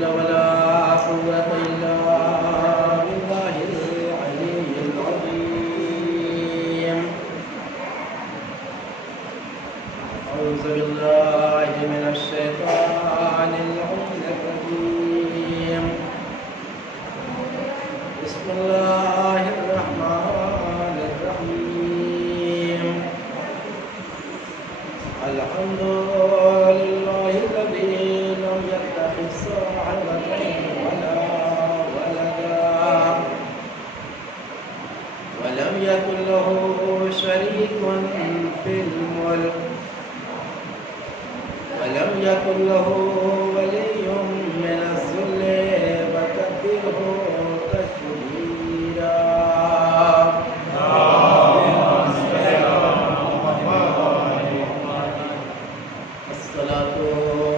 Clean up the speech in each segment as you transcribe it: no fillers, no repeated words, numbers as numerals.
حول ولا قوة إلا بالله العلي العظيم. أعوذ بالله من الشيطان الرجيم. بسم الله الرحمن الرحيم. الحمد لله الذي لم يتخذ صاحبة ولا ولدا ولم يكن له شريك في الملك ولم يكن له ولي من الذل وكبره تكبيرا. الصلاة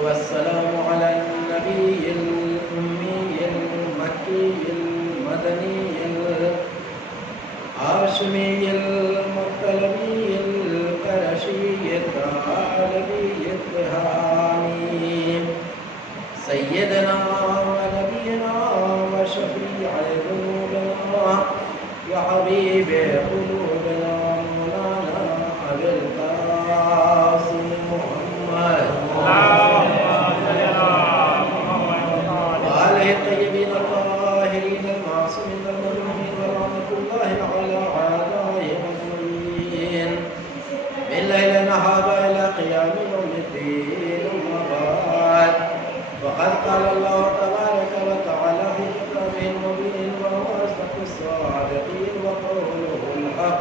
والسلام على النبي الأمي المكي المدني الهاشمي المطلبي القرشي الطالبي التهامي سيدنا ونبينا وشفيع ذنوبنا وحبيب قلوبنا مولانا أبي القاسم محمد وآله الطيبين الطاهرين المعصومين المظلومين ورحمة الله على أعدائهم أجمعين من ليل نهار إلى قيام يوم الدين. أما بعد، وقد قال الله تبارك وتعالى في كتابه المبين وهو أصدق الصادقين وقوله الحق.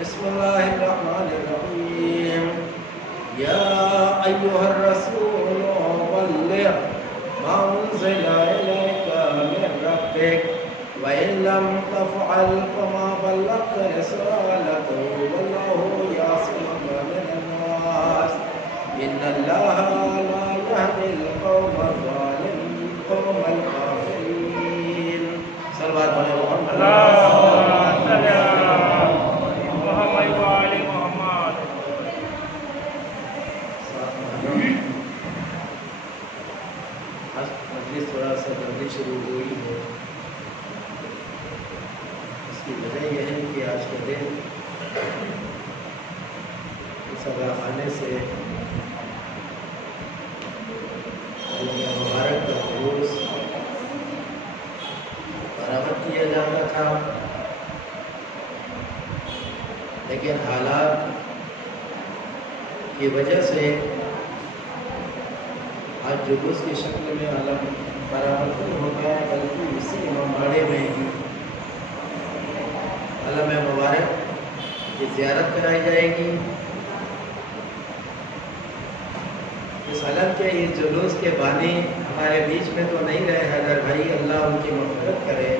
بسم الله الرحمن الرحيم. يا أيها الرسول بلغ ما أنزل إليك من ربك وإن لم تفعل فما بلغت رسالته والله يعصمك من الناس إن الله لا يهدي القوم الظالمين قوم الكافرين. صلوات على محمد. مجلس تھوڑا سا جلدی شروع ہوئی ہے. اس کی وجہ یہ ہے کہ آج کے دن سبا خانے سے مبارک کا خلوص برآمد کیا جاتا تھا، لیکن حالات کی وجہ سے آج جلوس کی شکل میں علم برآمد نہیں ہو گیا، بلکہ اسی امامباڑے میں ہی علم مبارک کی زیارت کرائی جائے گی. اس علم کے اس جلوس کے بانی ہمارے بیچ میں تو نہیں رہے حیدر بھائی، اللہ ان کی مغفرت کرے.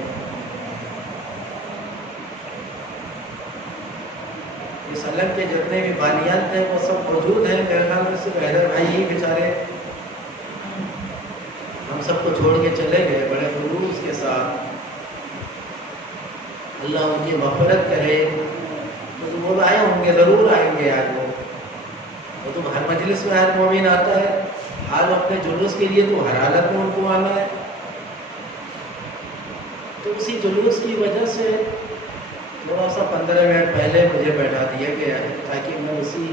اس علم کے جتنے بھی بانیان تھے وہ سب موجود ہیں. میرے خیال میں صرف حیدر بھائی ہی بیچارے ہم سب کو چھوڑ کے چلے گئے بڑے خلوص کے ساتھ. اللہ ان کی مغفرت کرے. تو وہ آئے ہوں گے، ضرور آئیں گے. آج وہ تو ہر مجلس میں ہر مومن آتا ہے، آج اپنے جلوس کے لیے تو ہر حالت میں ان کو آنا ہے. تو اسی جلوس کی وجہ سے تھوڑا سا 15 منٹ پہلے مجھے بیٹھا دیا گیا ہے تاکہ میں اسی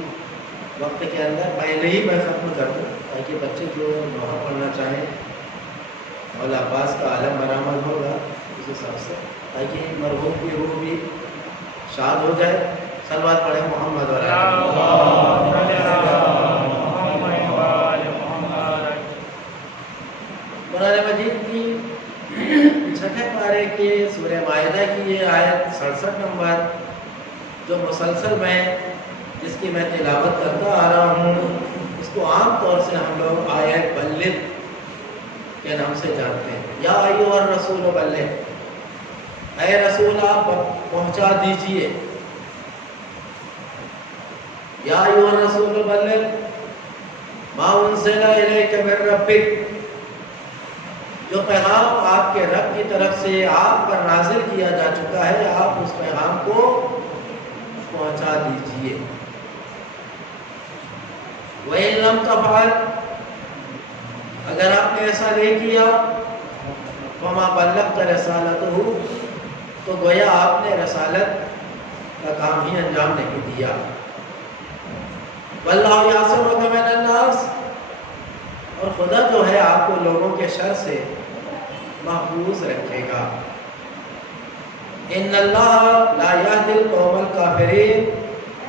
وقت کے اندر پہلے ہی میں ختم کر دوں، تاکہ بچے جو وہاں پڑھنا چاہیں مولا عباس کا عالم برآمد ہوگا اس حساب سے، تاکہ مرحوم کی روح بھی شاد ہو جائے. صلوات پڑھیں محمد والا. قرآن مجید کی 6 پارے کے سورہ مائدہ کی یہ آیت 67 نمبر جو مسلسل میں جس کی میں تلاوت کرتا آ رہا ہوں، اس کو عام طور سے ہم لوگ آیت بلغ کے نام سے جانتے ہیں. یا ایھا الرسول بلغ، اے رسول آپ پہنچا دیجئے. یا ایھا الرسول بلغ ما انزل الیک من ربک، جو پیغام آپ کے رب کی طرف سے آپ پر نازل کیا جا چکا ہے، آپ اس پیغام کو پہنچا دیجئے. وَإِن لَمْ تَفْعَلْ، اگر آپ نے ایسا نہیں کیا فما بلغت رسالتہ، تو گویا آپ نے رسالت کا کام ہی انجام نہیں دیا۔ واللہ یعصمک من الناس، اور خدا جو ہے آپ کو لوگوں کے شر سے محفوظ رکھے گا۔ ان اللہ لا یہدی القوم الکافرین،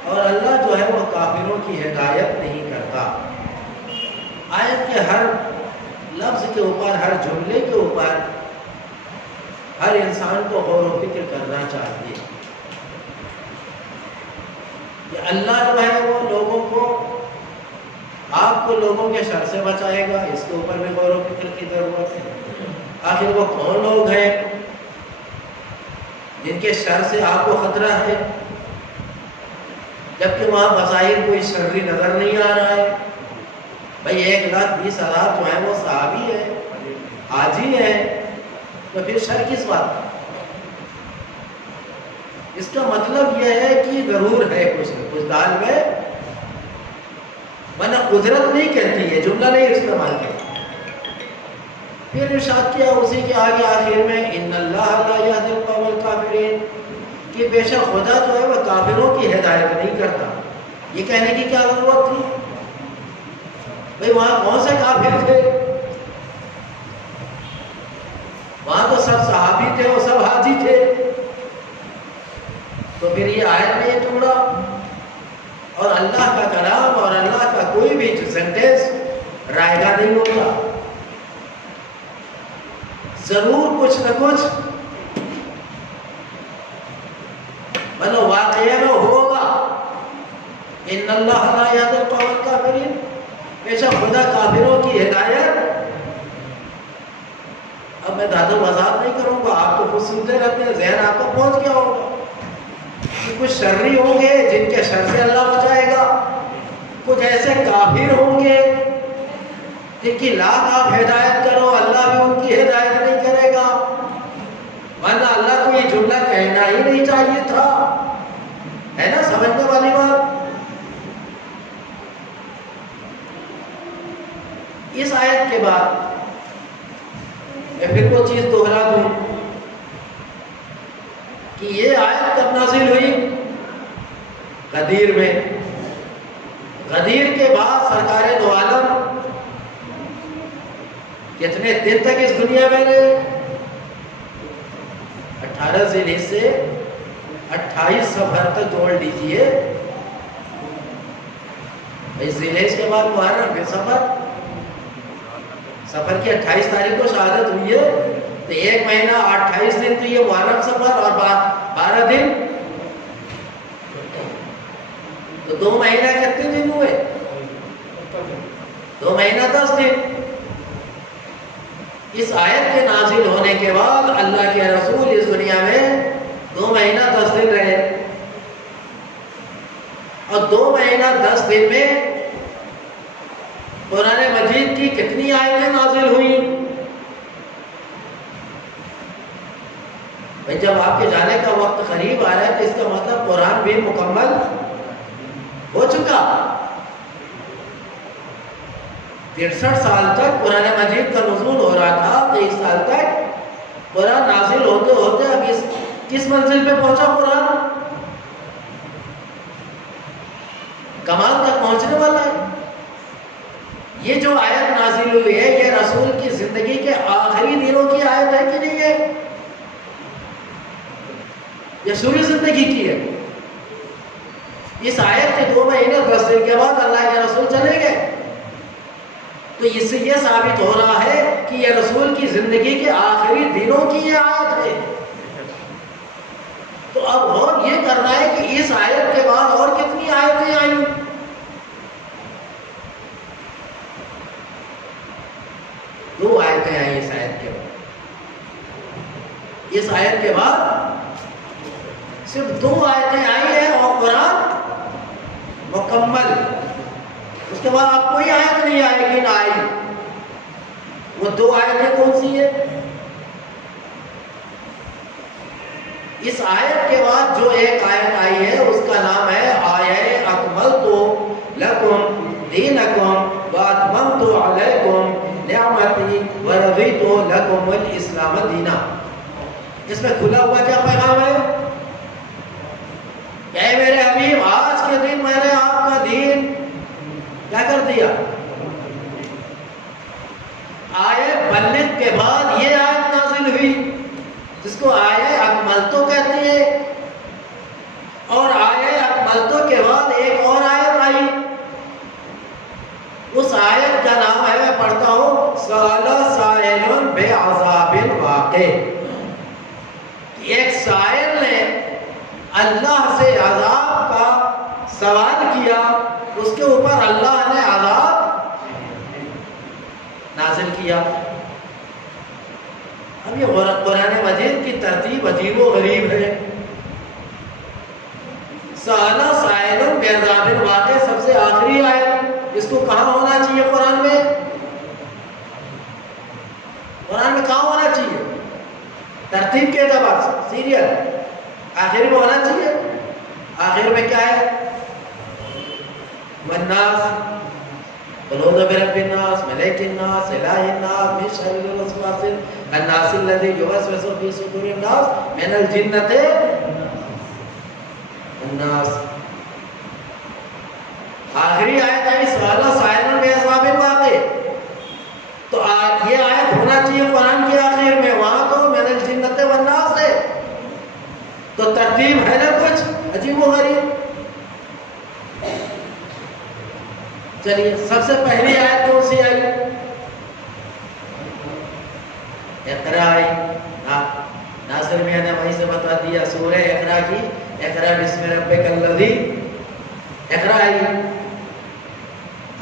اور اللہ جو ہے وہ کافروں کی ہدایت نہیں کرتا۔ آیت کے ہر لفظ کے اوپر، ہر جملے کے اوپر ہر انسان کو غور و فکر کرنا چاہیے کہ اللہ جو ہے وہ لوگوں کو، آپ کو لوگوں کے شر سے بچائے گا، اس کے اوپر بھی غور و فکر کی ضرورت ہے۔ آخر وہ کون لوگ ہیں جن کے شر سے آپ کو خطرہ ہے، جبکہ وہاں بظاہر کوئی شرری نظر نہیں آ رہا ہے؟ بھئی 1,20,000 جو ہیں وہ صحابی ہیں، حاجی ہیں، تو پھر شر کس بات کا؟ اس کا مطلب یہ ہے کہ ضرور ہے کچھ دال میں، ورنہ قدرت نہیں کہتی ہے، جملہ نہیں استعمال کرتی۔ پھر ارشاد کیا اسی کے آگے آخر میں ان اللہ لا یہدی القوم الکافرین، کہ بے شک خدا جو ہے وہ کافروں کی ہدایت نہیں کرتا۔ یہ کہنے کی کیا ضرورت تھی؟ بھئی وہاں کون سے کافر تھے؟ وہاں تو سب صحابی تھے اور سب حاجی تھے۔ تو پھر یہ آیت میں یہ ٹکڑا اور اللہ کا کلام اور اللہ کا کوئی بھی سینٹینس رائے گا نہیں ہوگا، ضرور کچھ نہ کچھ مطلب واقعہ میں ہوگا۔ ان اللہ لا یہدی القوم الکافرین، بے شک خدا کافروں کی ہدایت۔ اب میں دادو وضاحت نہیں کروں گا، آپ تو خود سنتے رہتے ہیں، ذہن آپ کو پہنچ گیا ہوگا کہ کچھ شرری ہوں گے جن کے شر سے اللہ بچائے گا، کچھ ایسے کافر ہوں گے جن کی لاکھ آپ ہدایت کرو اللہ بھی ان کی ہدایت نہیں کرے گا، ورنہ اللہ کو یہ جملہ کہنا ہی نہیں چاہیے تھا، ہے نا؟ سمجھنے والی بات۔ اس آیت کے بعد میں پھر وہ چیز دوہرا دوں کہ یہ آیت کب نازل ہوئی؟ غدیر میں۔ غدیر کے بعد سرکار دو عالم کتنے دن تک اس دنیا میں رہے؟ 18 ذی الحجہ سے 28 صفر تک جوڑ لیجئے۔ ذی الحجہ کے بعد محرم، پھر سفر کی 28 تاریخ کو شہادت ہوئی ہے، تو 1 مہینہ 28 دن تو یہ محرم سفر اور 12 دن، تو 2 مہینہ کتنے دن ہوئے؟ 2 مہینہ 10 دن۔ اس آیت کے نازل ہونے کے بعد اللہ کے رسول اس دنیا میں 2 مہینہ 10 دن رہے، اور 2 مہینہ 10 دن میں قرآن مجید کی کتنی آیتیں نازل ہوئی؟ بھئی جب آپ کے جانے کا وقت قریب آ رہا ہے تو اس کا مطلب قرآن بھی مکمل ہو چکا۔ 63 سال تک قرآن مجید کا نزول ہو رہا تھا، 23 سال تک قرآن نازل ہوتے ہوتے اب کس منزل پہ پہنچا قرآن؟ کمال تک پہنچنے والا ہے۔ یہ جو آیت نازل ہوئی ہے یہ رسول کی زندگی کے آخری دنوں کی آیت ہے کہ نہیں ہے؟ یہ سوری زندگی کی ہے۔ اس آیت کے 2 مہینے 10 دن کے بعد اللہ کے رسول چلے گئے، تو اس سے یہ ثابت ہو رہا ہے کہ یہ رسول کی زندگی کے آخری دنوں کی یہ آیت ہے۔ تو اب غور یہ کرنا ہے کہ اس آیت کے بعد اور کتنی آیتیں آئیں؟ دو آیتیں آئیں اس آیت کے بعد۔ اس آیت کے بعد صرف 2 آیتیں آئی ہیں اور قرآن مکمل۔ اس کے بعد آپ کوئی آیت نہیں آئے گی، نہ آئی۔ وہ 2 آیتیں کون سی ہیں؟ اس آیت کے بعد جو ایک آیت آئی ہے اس کا نام ہے آیہ اکملت لکم دینکم واتممت علیکم نعمتی لکم الاسلام دینا. اس میں کھلا ہوا کیا پیغام ہے کہ اے میرے حبیب آج کے دن میں نے آپ کا دین کیا کر دیا. آیے بلغ کے بعد یہ آیت نازل ہوئی جس کو آیے اکملتو کہتے ہیں, اور آیے اکملتو کے بعد ایک اور آیت آئی. اس آیت کا نام ہے, میں پڑھتا ہوں, سأل سائل بعذاب واقع. ایک سائل نے اللہ سے عذاب کا سوال کیا, اس کے اوپر اللہ نے عذاب نازل کیا. اب یہ قرآن مجید کی ترتیب عجیب و غریب ہے. سأل سائل بعذاب واقع سب سے آخری آیت, اس کو کہاں ہونا چاہیے قرآن میں؟ قرآن میں کہاں ہونا چاہیے ترتیب کے اعتبار سے؟ سیریل آخر میں ہونا چاہیے. آخر میں کیا ہے؟ والناس قل اعوذ برب الناس ملک الناس الہ الناس من شر الوسواس الناس الذی یوسوس فی صدور الناس من الجنۃ والناس. آخری آیت ہے سأل سائل بعذاب واقع. تو یہ آیت ہونا چاہیے قرآن کے آخر میں, وہاں تو من الجنۃ والناس ہے. تو ترتیب ہے نا کچھ عجیب و غریب. چلیے سب سے پہلی آیت کون سی آئی؟ اقرا آئی. ناصر میاں نے وہیں سے بتا دیا سورہ اقرا کی. اقرا بسم ربک الذی, اقرا آئی.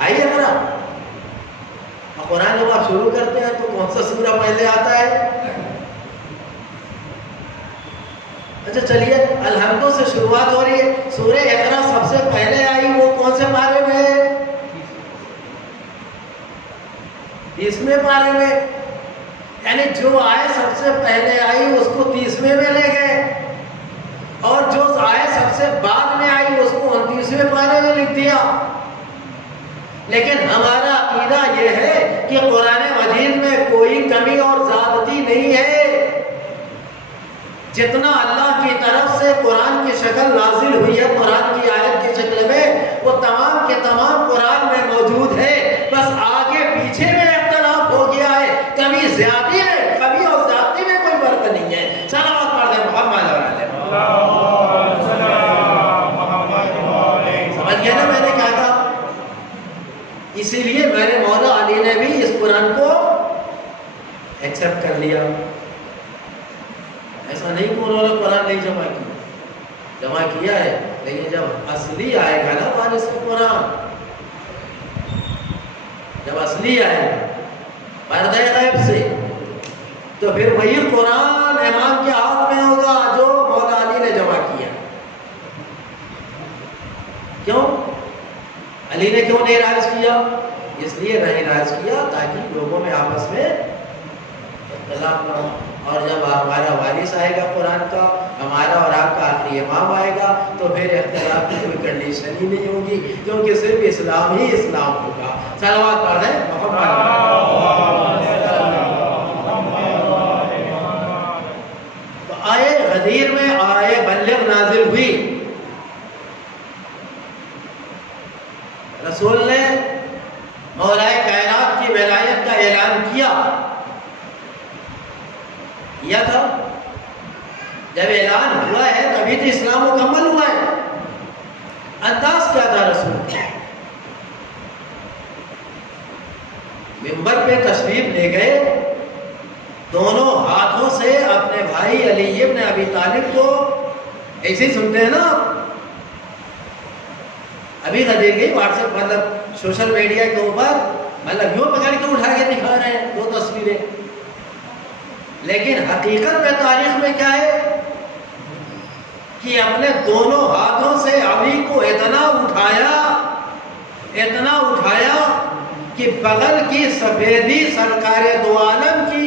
آئیے اقرا. قرآن جب آپ شروع کرتے ہیں تو کون سا سورہ پہلے آتا ہے؟ اچھا چلیے الحمدوں سے شروعات ہو رہی ہے. سورہ اقرا سب سے پہلے آئی, وہ کون سے پارے میں ہے؟ 30ویں پارے میں. یعنی جو آئے سب سے پہلے آئی اس کو 30ویں میں لے گئے, اور جو آئے سب سے بعد میں آئی اس کو 29ویں پارے میں لکھ دیا. لیکن ہمارا عقیدہ یہ ہے کہ قرآن مجید میں کوئی کمی اور زیادتی نہیں ہے. جتنا اللہ کی طرف سے قرآن کی شکل نازل ہوئی ہے قرآن کی آیت کی شکل میں, وہ تمام کے تمام قرآن میں موجود ہے. بس آگے پیچھے میں اختلاف ہو گیا ہے, کمی زیادتی میں, کمی اور زیادتی میں کوئی فرق نہیں ہے. صلوات پڑھ دیں محمد علیہ. سمجھ گئے نا میں نے کیا کہا؟ اسی لیے میرے مولا علی نے بھی اس قرآن کو ایکسپٹ کر لیا. ایسا نہیں کہ انہوں نے قرآن نہیں جمع کیا, جمع کیا ہے, لیکن جب اصلی آئے گا نا وارث قرآن, جب اصلی آئے گا پردہ غیب سے, تو پھر وہی قرآن امام کے ہاتھ میں ہوگا جو مولا علی نے جمع کیا. کیوں علی نے کیوں نہیں راج کیا؟ اس لیے نہیں راج کیا تاکہ لوگوں میں آپس میں اختلاف نہ ہو. اور جب ہمارا وارث آئے گا قرآن کا, ہمارا اور آپ کا آخری امام آئے گا, تو پھر اختلاف کی کوئی کنڈیشن ہی نہیں ہوگی, کیونکہ صرف اسلام ہی اسلام ہوگا. صلوات پڑھ دیں محمد. تو آئے غدیر میں آئے بلغ نازل ہوئی. رسول نے مولا کائنات کی ولایت کا اعلان کیا تھا. جب اعلان ہوا ہے تبھی تو اسلام مکمل ہوا ہے. انداز کیا تھا رسول کا؟ منبر پہ تشریف لے گئے, دونوں ہاتھوں سے اپنے بھائی علی ابن ابی طالب کو, ایسے ہی سنتے ہیں نا ابھی غدیر گئی واٹس ایپ مطلب سوشل میڈیا کے اوپر, مطلب یوں پکڑ کے اٹھا کے دکھا رہے ہیں 2 تصویریں. لیکن حقیقت میں تاریخ میں کیا ہے کہ اپنے دونوں ہاتھوں سے علی کو اتنا اٹھایا کہ بغل کی سفیدی سرکار دو عالم کی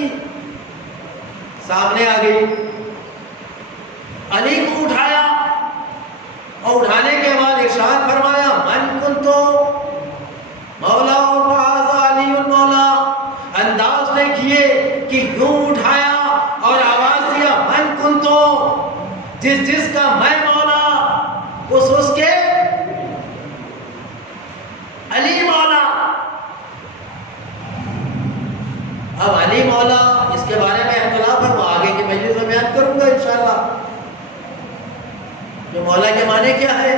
سامنے آ گئی. علی کو اٹھایا اور اٹھانے کے بعد ارشاد فرمایا من کنتو مولا فہذا علی المولا. انداز دیکھیے کہ یوں مولا اس کے بارے میں اختلاف ہے، وہ آگے کی مجلس میں بیان کروں گا انشاءاللہ کہ مولا کے معنی کیا ہے۔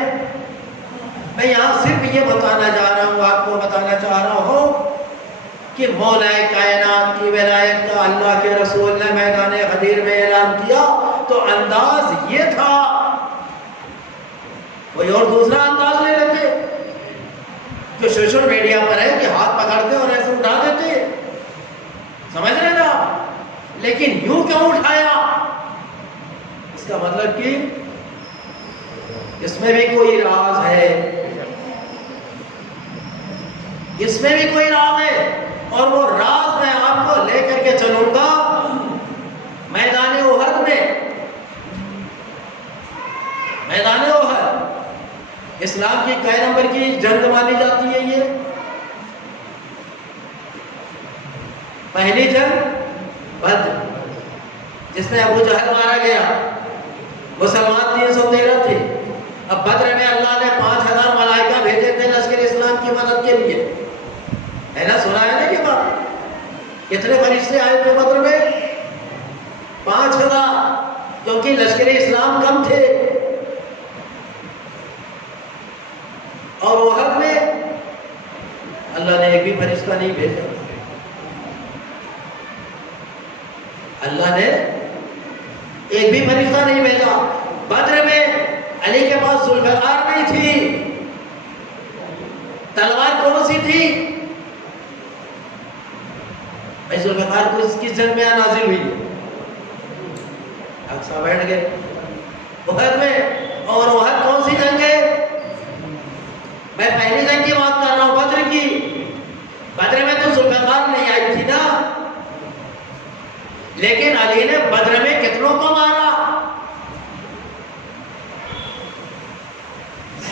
میں یہاں صرف یہ بتانا چاہ رہا ہوں، آپ کو بتانا چاہ رہا ہوں کہ مولا کائنات کی ولایت کا اللہ کے رسول نے میدان غدیر میں اعلان کیا تو انداز یہ تھا، کوئی اور دوسرا انداز لے لیتے جو سوشل میڈیا پر ہے کہ ہاتھ پکڑتے اور ایسے اٹھا دیتے، سمجھ رہے نا؟ لیکن یوں کیوں اٹھایا؟ اس کا مطلب کہ اس میں بھی کوئی راز ہے، اس میں بھی کوئی راز ہے، اور وہ راز میں آپ کو لے کر کے چلوں گا میدان احد میں۔ میدان احد اسلام کی کئی نمبر کی جنگ مانی جاتی ہے؟ یہ پہلی جنگ بدر، جس میں ابو جہل مارا گیا، مسلمان 313 تھے۔ اب بدر میں اللہ نے 5000 ملائکہ بھیجے تھے لشکر اسلام کی مدد کے لیے، ہے نا؟ سنا ہے نا یہ بات؟ کتنے فرشتے آئے تھے بدر میں؟ 5000، کیونکہ لشکر اسلام کم تھے۔ اور احد میں اللہ نے ایک بھی فرشتہ نہیں بھیجا، اللہ نے ایک بھی فرشتہ نہیں بھیجا۔ بدر میں علی کے پاس ذوالفقار نہیں تھی، تلوار کون سی تھی؟ بھائی ذوالفقار کو کس جنگ میں نازل ہوئی؟ اقصا بیٹھ گئے احد میں، اور احد کون سی جنگ ہے؟ میں پہلی جنگ کی بات کر رہا ہوں، بدر کی۔ بدر میں تو ذوالفقار نہیں آئی تھی نا، لیکن علی نے بدر میں کتنوں کو مارا؟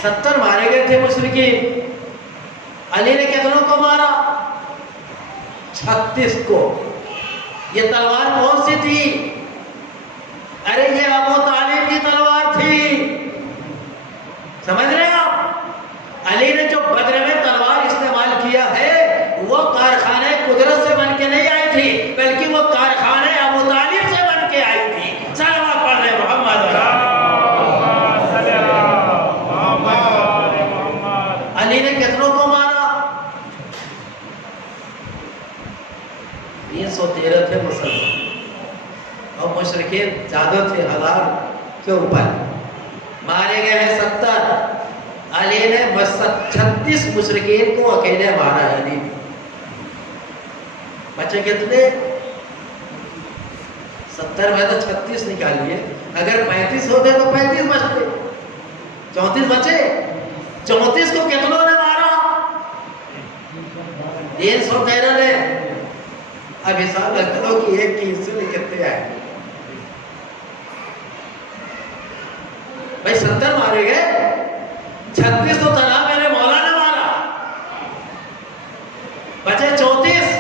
70 مارے گئے تھے مشرکین، علی نے کتنوں کو مارا؟ 36 کو۔ یہ تلوار کون سی تھی؟ ارے یہ ابو طالب کی تلوار تھی، سمجھ رہے ہیں آپ؟ علی نے جو بدر میں تلوار استعمال کیا ہے وہ کارخانے قدرت سے بن کے نہیں آئی تھی، بلکہ وہ کارخانے ابو طالب سے بن کے آئی تھی۔ صلوات پڑھ رہے محمد۔ علی نے کتنوں کو مارا؟ 313 تھے مسلمان، اور مشرکین زیادہ تھے، 1000 کے اوپر، مارے گئے ہیں 70۔ علی نے 36 مشرکین کو اکیلے مارا ہے۔ علی بچے کتنے؟ 70 میں تو 36 نکالیے، اگر 35 ہوتے تو 35 بچتے، 34 بچے۔ 34 کو کتنوں نے مارا؟ 313 نے۔ اب حساب رکھ لو کہ ایک کی حصے میں کتنے آئے؟ بھائی 70 مارے گئے، 36 تو تنہا میرے مولا نے مارا، بچے 34۔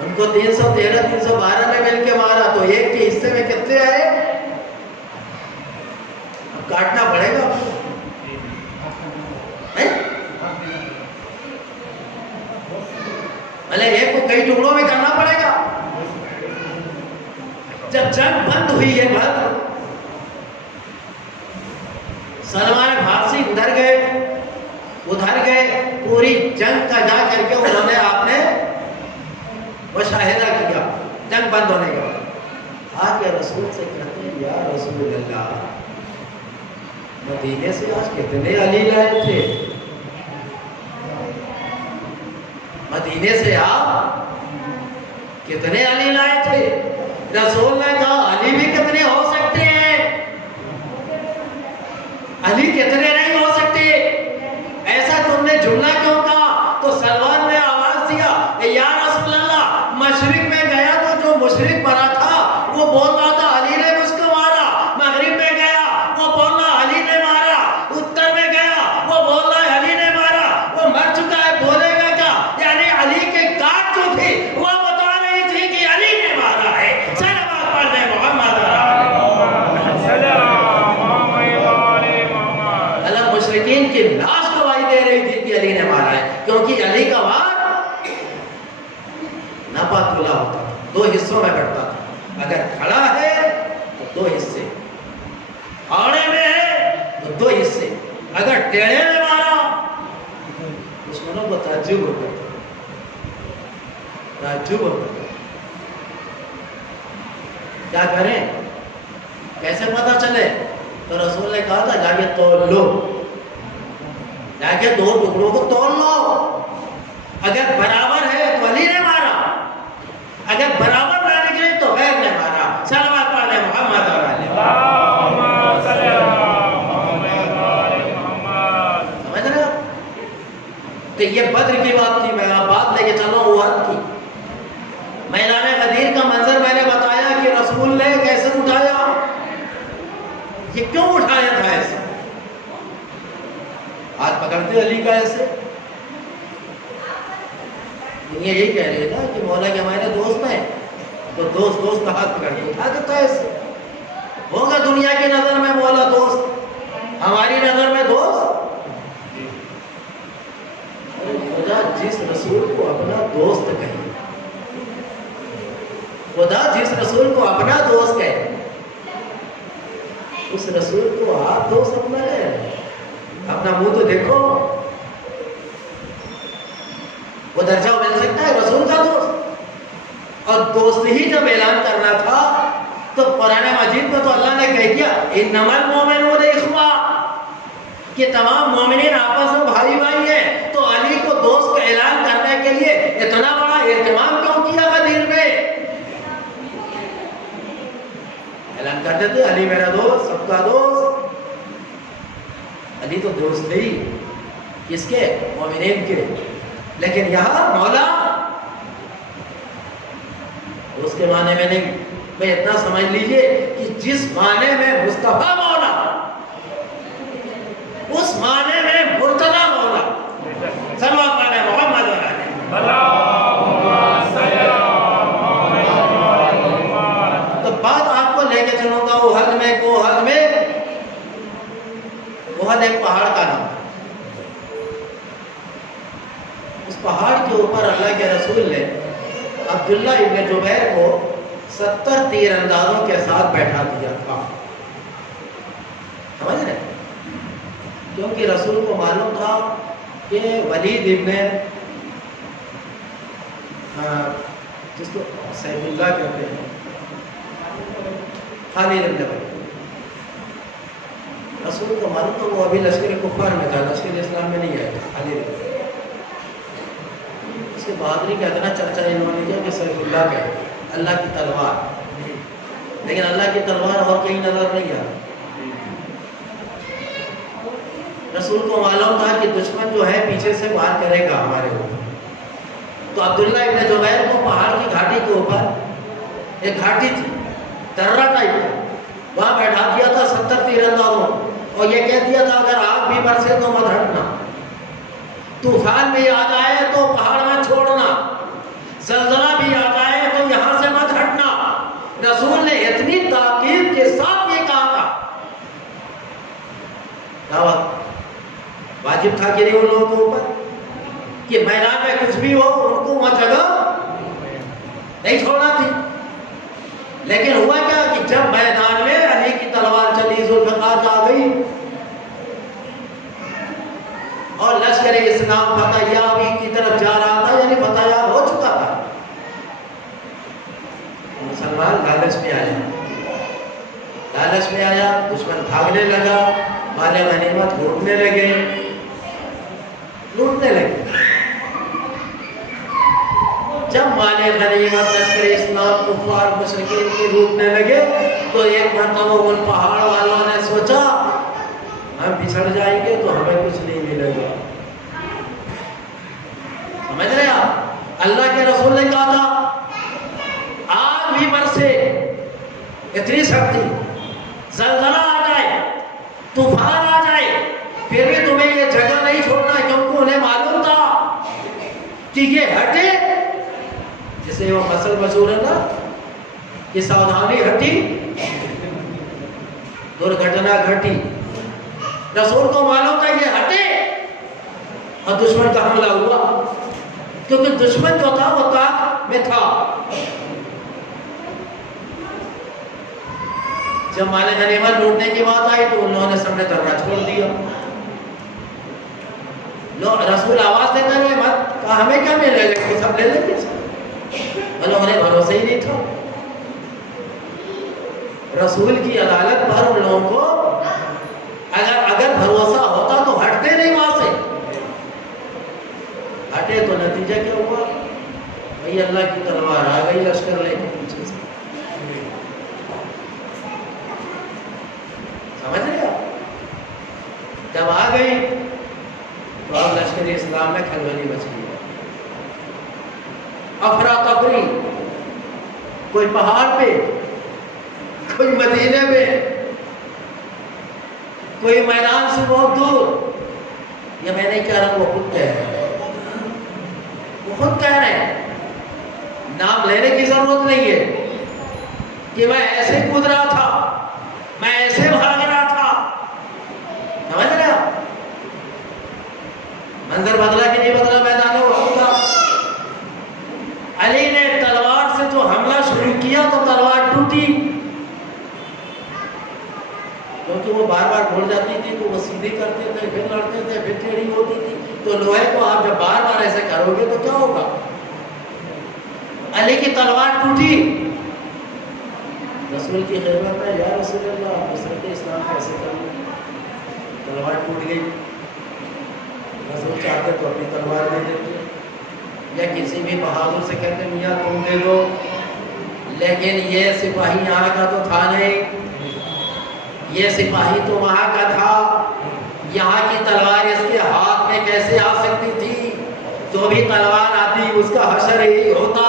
ان کو 313 312 نے مل کے مارا، تو ایک کے حصے میں کتنے آئے؟ اب کاٹنا پڑے گا، بھلے ایک کو کئی ٹکڑوں میں کرنا پڑے گا۔ جب جنگ بند ہوئی ہے بدر، سلمان فارسی ادھر گئے، پوری جنگ کا جا کر کے انہوں نے آپ نے مشاہدہ کیا جنگ بند ہونے کے بعد۔ آج کے رسول سے کہتے ہیں یا رسول اللہ، مدینے سے آج کتنے علی لائے تھے؟ مدینے سے آپ کتنے علی لائے تھے؟ رسول نے کہا علی بھی کتنے ہو سکتے ہیں، علی کتنے نہیں ہو سکتے، ایسا تم نے جملہ کیوں کہا؟ تو سلمان نے آواز دیا یا رسول اللہ، مشرق میں گیا تو جو مشرق مرا تھا وہ بول رہا تھا علی نے مجھ کو مارا، مغرب میں گیا وہ بول رہا علی نے مارا، اتر میں گیا وہ بول رہا ہے علی نے مارا، وہ مر چکا ہے بولے گا کیا؟ یعنی علی کے کاٹ جو تھی وہ بتا رہی تھی کہ علی نے مارا ہے۔ صلوات پڑھ دیں محمد۔ اللہ مشرکین کی لاش گواہی دے رہی تھی کہ علی نے مارا ہے، کیونکہ علی کا وار نپا تلا ہوتا تھا، 2 حصوں میں بٹتا تھا. اگر کھڑا ہے تو 2 حصے، آڑے میں ہے تو 2 حصے، اگر ٹیڑھے میں مارا دشمنوں کو تعجب ہوتا تھا، تعجب ہوتا تھا. کیا کریں، کیسے پتا چلے؟ تو رسول نے کہا تھا جا کے تول لو، جا کے 2 ٹکڑوں کو تول لو. اگر برابر ہے تو علی نے مارا، اگر برابر نہ نکلے تو غیر نے مارا. صلوات پڑھیں محمد اور علی. سمجھ رہے ہو؟ تو یہ بدر کی بات تھی. میں بات لے کے چلو احد کی. میدان غدیر کا منظر میں نے بتایا کہ رسول نے کیسے اٹھایا. یہ کیوں اٹھایا تھا ایسے؟ ہاتھ پکڑتے علی کا ایسے. دنیا یہی کہہ رہی ہے نا کہ مولا کے ہمارے دوست ہیں، تو دوست کا ہاتھ پکڑ کے اٹھا دیتا ہے ایسے. ہوگا دنیا کی نظر میں مولا دوست، ہماری نظر میں دوست. خدا جس رسول کو اپنا دوست کہے، خدا جس رسول کو اپنا دوست کہے، اس رسول کو آپ دوست اپنا ہے. اپنا منہ تو دیکھو. وہ درجہ مل سکتا ہے رسول کا دوست. اور دوست ہی جب اعلان کرنا تھا تو قرآن مجید میں تو اللہ نے کہہ دیا انما المؤمنون اخوہ، کہ تمام مومنین آپس میں بھائی بھائی ہیں. تو علی کو دوست کا اعلان کرنے کے لیے اتنا بڑا اہتمام کیوں کیا غدیر میں؟ اعلان کر دیتے علی میرا دوست، سب کا دوست. علی تو دوست ہی کس کے؟ مومنین کے. لیکن یہاں مولا اس کے معنی میں نہیں. میں اتنا سمجھ لیجئے کہ جس معنی میں مصطفیٰ مولا، اس معنی میں مرتضی مولا. صلوات پڑھیں محمد اور علی. تو بات آپ کو لے کے چلوں گا احد میں. احد ایک پہاڑ کا نام. اس پہاڑ کے اوپر اللہ کے رسول نے عبداللہ ابن جبیر کو 70 تیر اندازوں کے ساتھ بیٹھا دیا تھا. سمجھ رہے؟ کیونکہ رسول کو معلوم تھا کہ ولید ابن جس کو سیف اللہ کہتے ہیں، خالد ابن ولید، رسول کو معلوم تھا وہ ابھی لشکر کفار میں تھا، لشکر اسلام میں نہیں آیا. خالد اس کے بہادری کا اتنا چرچا انہوں نے کیا کہ سیف اللہ کا اللہ کی تلوار. لیکن اللہ کی تلوار اور کہیں نظر نہیں آ. رسول کو معلوم تھا کہ دشمن جو ہے پیچھے سے وار کرے گا ہمارے اوپر. تو عبداللہ ابن جبیر کو پہاڑ کی گھاٹی کے اوپر ایک گھاٹی تھی درہ ٹائپ، وہاں بیٹھا دیا تھا 70 تیر اندازوں. اور یہ کہہ دیا تھا اگر آگ بھی برسے تو مت ہٹنا، طوفان بھی آ جائے تو پہاڑ میں چھوڑنا، زلزلہ بھی آ جائے تو یہاں سے مت ہٹنا. رسول نے اتنی تاکید کے ساتھ یہ کہا تھا. واجب تھا کہ نہیں ان لوگوں کے اوپر کہ میدان میں کچھ بھی ہو ان کو وہاں جگہ نہیں چھوڑنا تھی. لیکن ہوا کیا کہ جب میدان میں علی کی تلوار چلی، ذوالفقار آ گئی اور لشکر اسلام فتح یابی کی طرف جا رہا تھا، یعنی فتح یاب ہو چکا تھا. مسلمان لالچ میں آیا، دشمن بھاگنے لگا، مال غنیمت لوٹنے لگے. جب مال غنیمت لشکر اسلام کفار مشرکین کی لوٹنے لگے تو ایک مرتبہ ان پہاڑ والوں نے سوچا ہم پچھڑ جائیں گے تو ہمیں کچھ نہیں ملے گا. سمجھ رہے آپ؟ اللہ کے رسول نے کہا تھا آگ بھی برسے، اتنی سختی، زلزلہ آ جائے، طوفان آ جائے، پھر بھی تمہیں یہ جگہ نہیں چھوڑنا، کیونکہ انہیں معلوم تھا کہ یہ ہٹے. جسے وہ مسئلہ مشہور ہے نا کہ ساودھانی ہٹی درگھٹنا گھٹی. رسول کو معلوم تھا یہ ہٹے اور دشمن کا حملہ ہوا، کیونکہ دشمن جو تھا وہ تھا میں تھا. جب مال غنیمت لوٹنے کی بات آئی تو انہوں نے سب نے درگاہ چھوڑ دیا. رسول آواز دیتے ہوئے مت کہا ہمیں کیا ملے گا, سب لے لیں گے. انہیں بھروسہ ہی نہیں تھا. رسول کی عدالت پر ان لوگوں کو اگر بھروسہ ہوتا تو ہٹتے نہیں وہاں سے. ہٹے تو نتیجہ کیا ہوا, بھئی اللہ کی تلوار آ گئی لشکر لے کے پیچھے سے. سمجھ رہے آپ, جب آ گئی تو اب لشکر اسلام میں کھلبلی مچ گئی. افراتفری, کوئی پہاڑ پہ, کوئی مدینے میں, کوئی میدان سے بہت دور. یہ میں نہیں کہہ رہا, وہ خود کہہ رہے ہیں, وہ خود کہہ رہے ہیں. نام لینے کی ضرورت نہیں ہے کہ میں ایسے کود رہا تھا, میں ایسے بھاگ رہا تھا. سمجھ رہے آپ, منظر بدلا کہ نہیں بدلا میدان ہوگا. علی نے تلوار سے جو حملہ شروع کیا تو تلوار ٹوٹی, کیونکہ وہ بار بار بھول جاتی تھی تو وہ سیدھی کرتے تھے, پھر لڑتے تھے, پھر ٹیڑھی ہوتی تھی. تو لوہے کو آپ جب بار بار ایسے کرو گے تو کیا ہوگا. علی کی تلوار ٹوٹی. رسول کی خدمت میں, یا رسول اللہ نصرت اسلام کیسے کروں, تلوار ٹوٹ گئی. رسول چاہتے تو اپنی تلوار دے دیتے, یا کسی بھی بہادر سے کہتے میاں تم دے دو. لیکن یہ سپاہی یہاں کا تو تھا نہیں, یہ سپاہی تو وہاں کا تھا. یہاں کی تلوار اس کے ہاتھ میں کیسے آ سکتی تھی. جو بھی تلوار آتی اس کا حشر یہی ہوتا.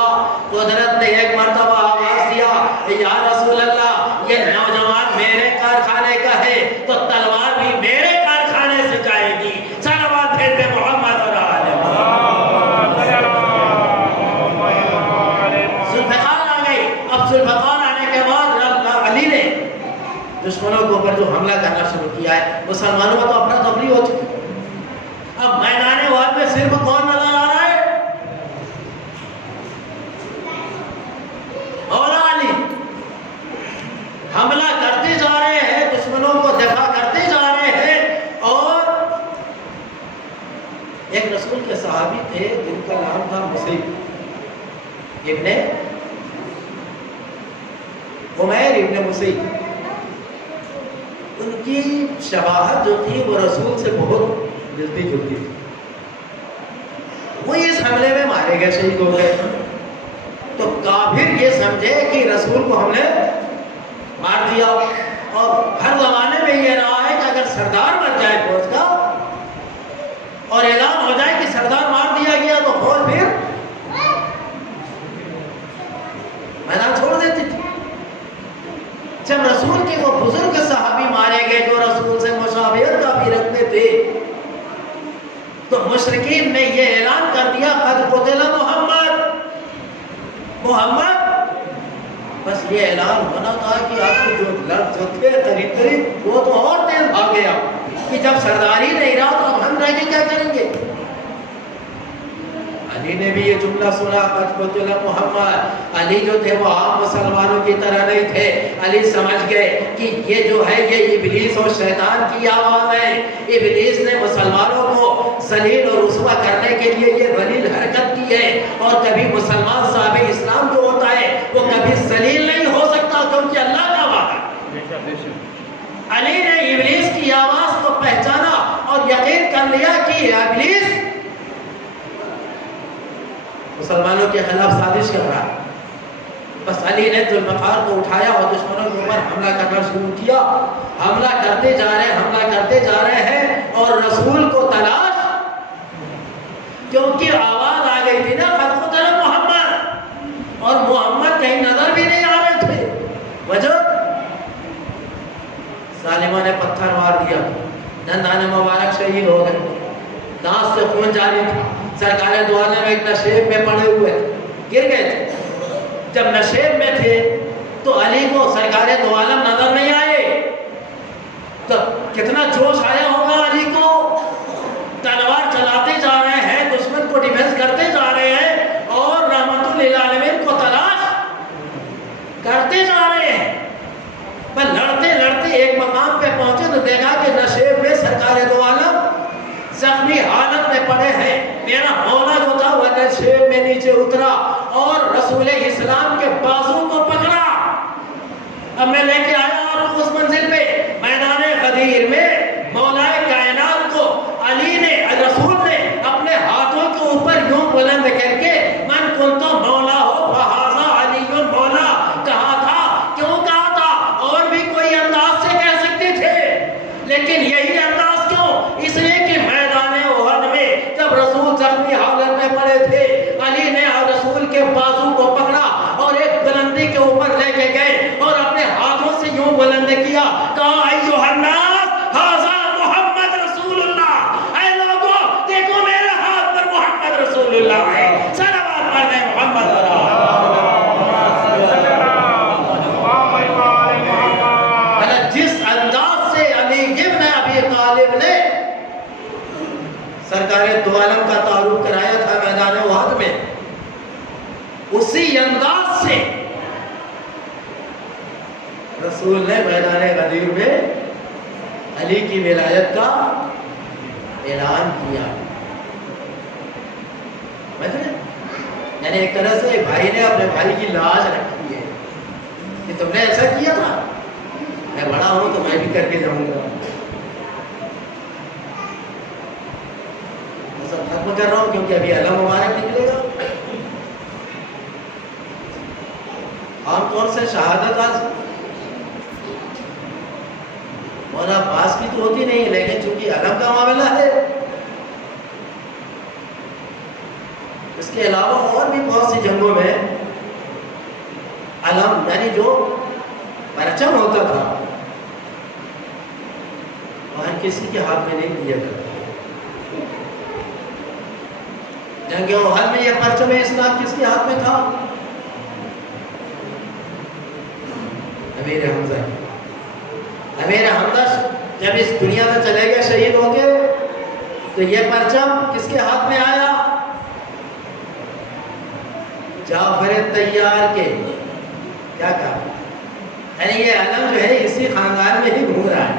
تو حضرت نے ایک مرتبہ آواز دیا, یا رسول اللہ یہ نوجوان میرے کارخانے کا ہے تو تلوار بھی میرے کارخانے سے جائے گی. صلوات بھیجتے محمد اور آل محمد. ذوالفقار آ گئی. اب ذوالفقار آنے کے بعد علی نے دشمنوں کے اوپر جو حملہ کرنا شروع کیا ہے, مسلمانوں کا تو اپنا تفریح ہو چکی. اب میدان واد میں صرف کون نظر آ رہا ہے, مولا علی. حملہ کرتے جا رہے ہیں, دشمنوں کو دفاع کرتے جا رہے ہیں. اور ایک رسول کے صحابی تھے جن کا نام تھا مسلم ابن عمیر ابن مسلم. ان کی شباہت جو تھی وہ رسول سے بہت ملتی جلتی تھی. وہ اس حملے میں مارے گئے, شہید ہو گئے. تو کافر یہ سمجھے کہ رسول کو ہم نے مار دیا. اور ہر زمانے میں یہ رہا ہے کہ اگر سردار بن جائے فوج کا اور اعلان ہو جائے کہ سردار مار دیا گیا تو فوج پھر میدان چھوڑ دیتی تھی. جب رسول کے وہ بزرگ صحابی مارے گئے جو رسول سے مشابہت کافی رکھتے تھے, تو مشرکین نے یہ اعلان کر دیا قد قتل محمد. بس یہ اعلان ہونا تھا کہ آپ کے جو لفظ جو تھے قریب وہ تو اور تیز بھاگ گیا کہ جب سرداری نہیں رہا تو اب ہم رہ کے کیا کریں گے. علی نے بھی یہ جملہ سنا قد قتل محمد. علی جو تھے وہ عام مسلمانوں کی طرح نہیں تھے. علی سمجھ گئے کہ یہ جو ہے یہ ابلیس اور شیطان کی آواز ہے. ابلیس نے مسلمانوں کو ذلیل اور رسوا کرنے کے لیے یہ ذلیل حرکت کی ہے. اور کبھی مسلمان صاحب اسلام جو ہوتا ہے وہ کبھی ذلیل نہیں ہو سکتا کیونکہ اللہ کا وعدہ. علی نے ابلیس کی آواز کو پہچانا اور یقین کر لیا کہ ابلیس مسلمانوں کے خلاف سازش کر رہا ہے. بس علی نے ذوالفقار کو اٹھایا اور دشمنوں کے اوپر حملہ کرنا شروع کیا. حملہ کرتے جا رہے ہیں اور رسول کو تلاش, کیونکہ آواز آ گئی تھی نا قد قتل محمد, اور محمد کہیں نظر بھی نہیں آ رہے تھے. وجہ ظالموں نے پتھر مار دیا, دندان مبارک شہید ہو گئے, دانت سے خون جاری تھا. سرکار دو عالم ایک نشیب میں پڑے ہوئے گر گئے تھے. جب نشیب میں تھے تو علی کو سرکار دو عالم نظر نہیں آئے. تو کتنا جوش آیا ہوگا علی کو. تلوار چلاتے جا رہے ہیں, دشمن کو ڈیفینس کرتے جا رہے ہیں, اور رحمت اللہ اور رسول اسلام کے بازو کو پکڑا. اب میں لے کے آیا آپ کو اس منزل پہ. میدان غدیر میں مولا کائنات کو علی نے, رسول نے اپنے ہاتھوں کے اوپر یوں بلند کر کے من کنت مولا ہو فہذا علی مولا کہا تھا. کیوں کہا تھا؟ اور بھی کوئی انداز سے کہہ سکتے تھے, لیکن یہی انداز کیوں؟ اس لیے کہ میدان احد میں جب رسول زخمی حالت میں پڑے تھے, علی نے رسول کے بازو کو پکڑا اور ایک بلندی کے اوپر لے کے گئے اور اپنے ہاتھوں سے یوں بلند کیا, کہا ایھا الناس ھذا محمد رسول اللہ. اے لوگوں دیکھو میرے ہاتھ پر محمد رسول اللہ ہے. صلوات پڑھیں محمد جس انداز سے علی ابن ابی طالب نے سرکار دو عالم کا تعارف کرایا تھا میدان احد میں, اسی انداز سے رسول نے میدان غدیر میں علی کی ولایت کا اعلان کیا. یعنی ایک طرح سے بھائی نے اپنے بھائی کی لاج رکھی ہے کہ تم نے ایسا کیا تھا, میں بڑا ہوں تو میں بھی کر کے جاؤں گا. میں سب ختم کر رہا ہوں کیونکہ ابھی علم مبارک نکلے گا. عام طور سے شہادت آج مولا عباس کی تو ہوتی نہیں, لیکن چونکہ علم کا معاملہ ہے اس کے علاوہ اور بھی بہت سی جنگوں میں علم یعنی جو پرچم ہوتا تھا وہاں کسی کے ہاتھ میں نہیں دیا جاتا. جنگ احد میں یہ پرچم اسلام کس کے ہاتھ میں تھا؟ امیر حمزہ. امیر حمزہ جب اس دنیا سے چلے گئے, شہید ہو گئے, تو یہ پرچم کس کے ہاتھ میں آیا؟ جعفر طیار کے. کیا کہا؟ یعنی یہ علم جو ہے اسی خاندان میں ہی گھوم رہا ہے.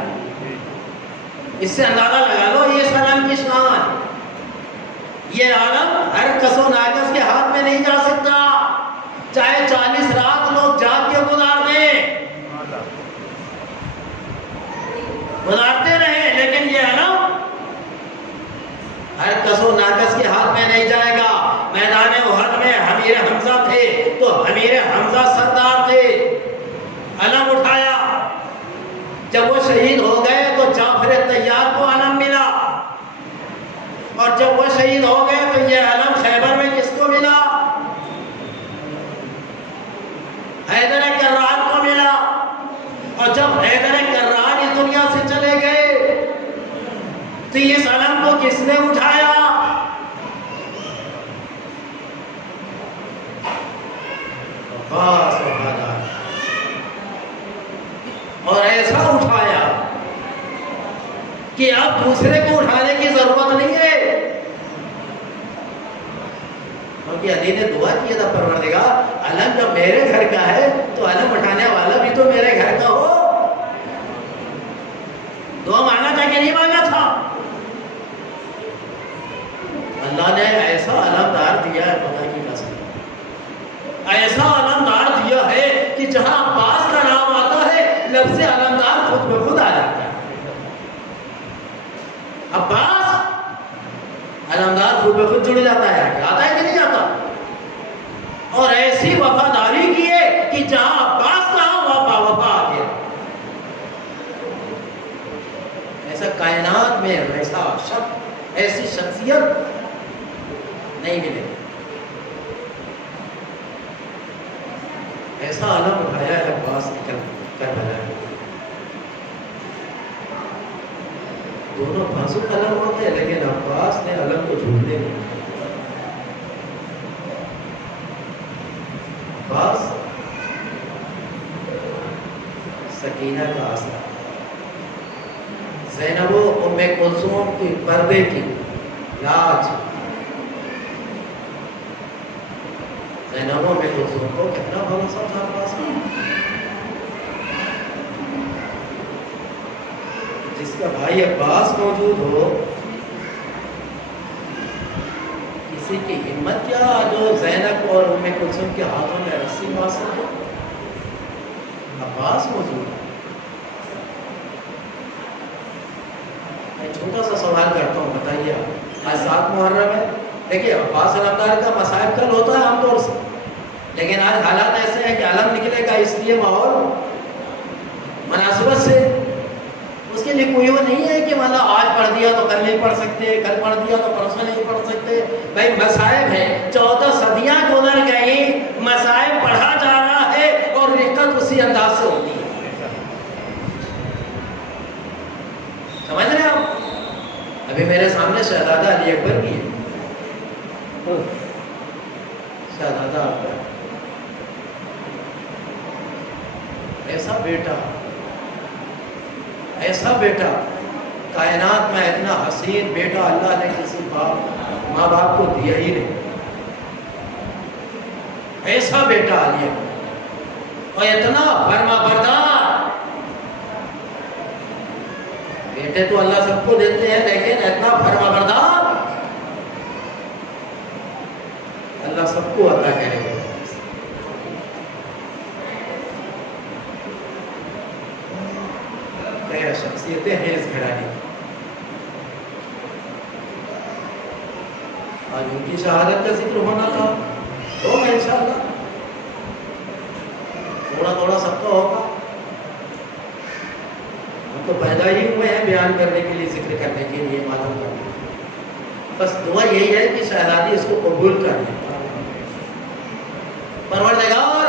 اس سے اندازہ لگا لو یہ اس علم کی شان. یہ علم ہر کس و ناقص کے ہاتھ میں نہیں جا سکتا, چاہے 40 رات لوگ جاگ کے گزارتے رہے, لیکن یہ علم ہر کس و ناقص کے ہاتھ میں نہیں جائے گا. میدان احد میں امیر حمزہ تھے تو امیر حمزہ سردار تھے, علم اٹھایا. جب وہ شہید ہو گئے تو جعفر طیار کو علم ملا, اور جب وہ شہید ہو گئے تو یہ علم خیبر میں کس کو ملا؟ حیدر کرار کو ملا. اور جب حیدر کرار اس دنیا سے چلے گئے تو اس علم کو کس نے اٹھایا؟ عباس وفادار. اور ایسا اٹھایا کہ اب دوسرے کو اٹھانے کی ضرورت نہیں ہے, کیونکہ علی نے دعا کیا تھا پروردگار علم جب میرے گھر کا ہے تو علم اٹھانے والا بھی تو میرے گھر کا ہو. دعا مانگا تھا کہ نہیں مانگا تھا؟ اللہ نے ایسا علمدار دیا ہے, خدا کی قسم ایسا علمدار دیا ہے کہ جہاں عباس کا نام آتا ہے لفظ علمدار خود بخود آ جاتا ہے. عباس علمدار خود بخود جڑ جاتا ہے, آتا ہے کہ نہیں آتا؟ اور ایسی وفاداری کی ہے کہ جہاں عباس کہا وہاں وفا آ گیا. ایسا کائنات میں ایسا شخص, ایسی شخصیت نہیں ملے. ایسا علم اٹھایا ہے عباس نکل کر بنا ہے. دونوں پھانسوں کا علم ہوتے ہیں, لیکن عباس نے علم کو جھوٹنے نہیں. عباس سکینہ کا آسرا, زینب و ام کلثوم کی پردے کی لاج. زینب و ام کلثوم کو کتنا بھروسہ تھا عباس کا, جس کا بھائی عباس موجود ہو کسی کی ہمت کیا جو زینب اور ام کلثوم کے ہاتھوں میں رسی مار سکے؟ عباس موجود ہے. میں چھوٹا سا سوال کرتا ہوں، بتائیے آج 7 محرم ہے. دیکھیے عباس علمدار کا مصائب کل ہوتا ہے عام طور سے، لیکن آج حالات ایسے ہیں کہ علم نکلے گا، اس لیے ماحول مناسبت سے اس کے لیے کوئی وہ نہیں ہے کہ مطلب آج پڑھ دیا تو کل نہیں پڑھ سکتے، کل پڑھ دیا تو پرسوں نہیں پڑھ سکتے. بھائی مصائب ہیں، 14 صدیاں گزر گئی، مصائب پڑھا جا رہا ہے اور رقت اسی انداز سے ہوتی ہے. سمجھ رہے آپ؟ ابھی میرے سامنے شہزادہ علی اکبر بھی ہے. شہزادہ اکبر ایسا بیٹا، ایسا بیٹا کائنات میں اتنا حسین بیٹا اللہ نے کسی ماں باپ کو دیا ہی نہیں. ایسا بیٹا علی اکبر اور اتنا فرما بردار. بیٹے تو اللہ سب کو دیتے ہیں، لیکن اتنا فرما بردار اللہ سب کو عطا کرے گا. شخصیتیں ہیں اس گھرانے کی. آج ان کی شہادت کا ذکر ہونا تھا، ہوگا انشاءاللہ، تھوڑا تھوڑا سب کا ہوگا. ہم تو پیدا ہی ہوئے ہیں بیان کرنے کے لیے، ذکر کرنے کے لیے، ماتم کرنے کے لیے. بس دعا یہی ہے کہ شہزادی اس کو قبول کر لیں. پروردگار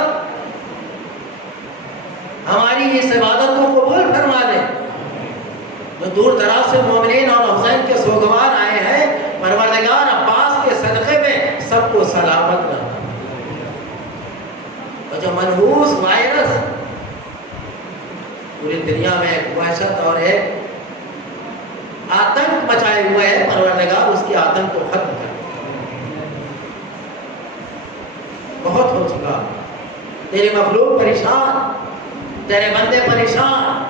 ہماری اس عبادت کو قبول فرما لے. جو دور دراز سے مومنین اور حسین کے سوگوار آئے ہیں، پروردگار عباس کے صدقے میں سب کو سلامت رکھنا. اور جو منحوس وائرس پوری دنیا میں ایک وحشت اور ایک آتنک مچائے ہوئے ہیں، پروردگار اس کی آتنک کو ختم کر. بہت ہو چکا، تیری مخلوق پریشان، تیرے بندے پریشان.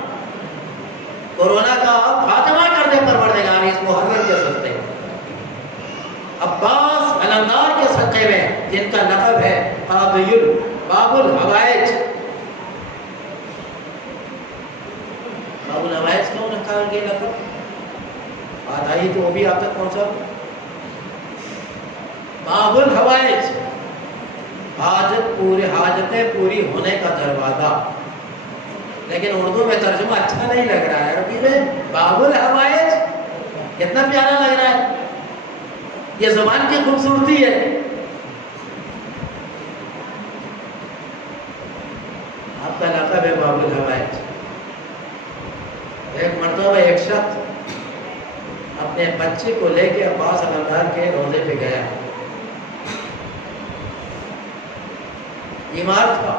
کورونا کا خاتمہ کر دے پروردگار اس محرم کے صدقے. عباس علمدار کے صدقے میں، جن کا لقب ہے باب الحوائج. باب الحوائج کیوں رکھا ہے یہ لقب؟ بات آئی تو وہ بھی آپ تک پہنچا. باب الحوائج، حاجتیں پوری ہونے کا دروازہ. لیکن اردو میں ترجمہ اچھا نہیں لگ رہا ہے. عربی میں باب الحوائج کتنا پیارا لگ رہا ہے. یہ زبان کی خوبصورتی ہے. آپ کا لقب ہے باب الحوائج. ایک مرتبہ ایک شخص اپنے بچے کو لے کے عباس علمدار کے روضے پہ گیا. بیمار تھا،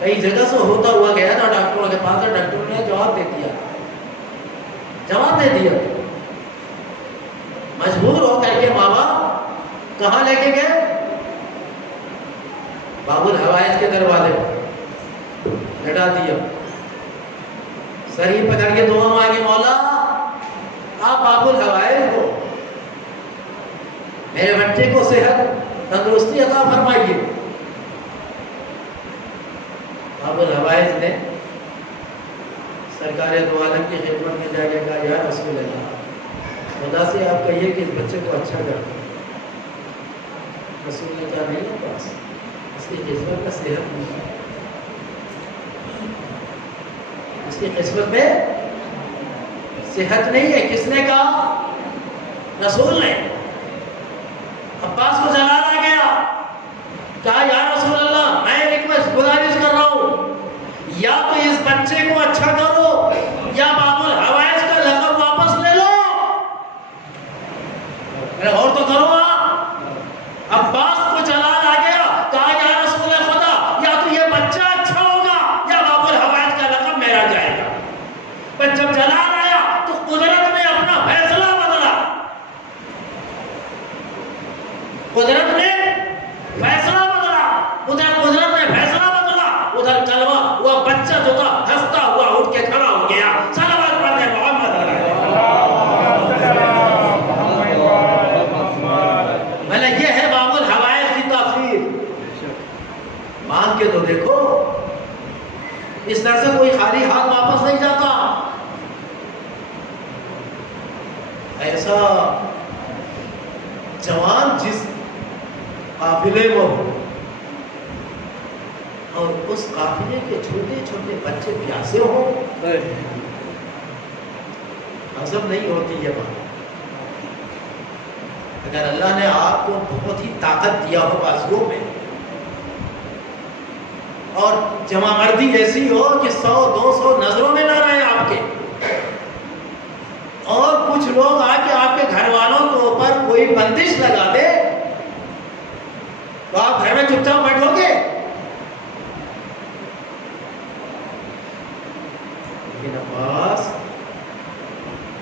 کئی جگہ سے ہوتا ہوا گیا تھا ڈاکٹروں کے پاس. ڈاکٹروں نے جواب دے دیا. مجبور ہو کر کے ماں باپ کہاں لے کے گئے؟ باب الحوائج کے دروازے لٹا دیا. سر پکڑ کے دعا مانگی، مولا آپ باب الحوائج ہو، میرے بچے کو صحت تندرستی عطا فرمائیے. باب الحوائج نے سرکار دو عالم کی خدمت میں جا کے کہا، یا رسول اللہ، خدا سے آپ کہیے کہ اس بچے کو اچھا کر دیں. رسول نے کہا نہیں ہے پاس، اس کی قسمت میں صحت نہیں ہے. اس کی قسمت میں صحت نہیں ہے. کس نے کہا؟ رسول نے. عباس کو جلال آ گیا، کہا یا رسول اللہ، میں ریکویسٹ گزارش کر رہا ہوں، یا تو اس بچے کو اچھا کرو یا باب الحوائج کا لقب واپس لے لو. اور تو کرو. عباس کو جلال آ گیا، کہا یا رسول خدا، یا تو یہ بچہ اچھا ہوگا یا باب الحوائج کا لقب میرا جائے گا. پر جب جلال آیا تو قدرت نے اپنا فیصلہ بدلا. قدرت نے فیصلہ بدلا. ادھر قدرت نے فیصلہ بدلا، ادھر کلمہ وہ بچہ جو تھا ہنستا ہوا اٹھ کے کھڑا ہو گیا. صلوات پڑھتے محمد علیہ. کے تو دیکھو، اس طرح سے کوئی خالی ہاتھ واپس نہیں جاتا. ایسا جوان جس قافلے میں ہو اور اس قافلے کے چھوٹے چھوٹے بچے پیاسے ہوں، ہضم نہیں ہوتی یہ بات. اگر اللہ نے آپ کو بہت ہی طاقت دیا ہو بازوؤں میں اور جمع مردی ایسی ہو کہ 100-200 نظروں میں نہ رہے آپ کے، اور کچھ لوگ آ کے آپ کے گھر والوں کے اوپر کوئی بندش لگا دے تو آپ گھر میں چپ چاپ بیٹھو گے؟ لیکن عباس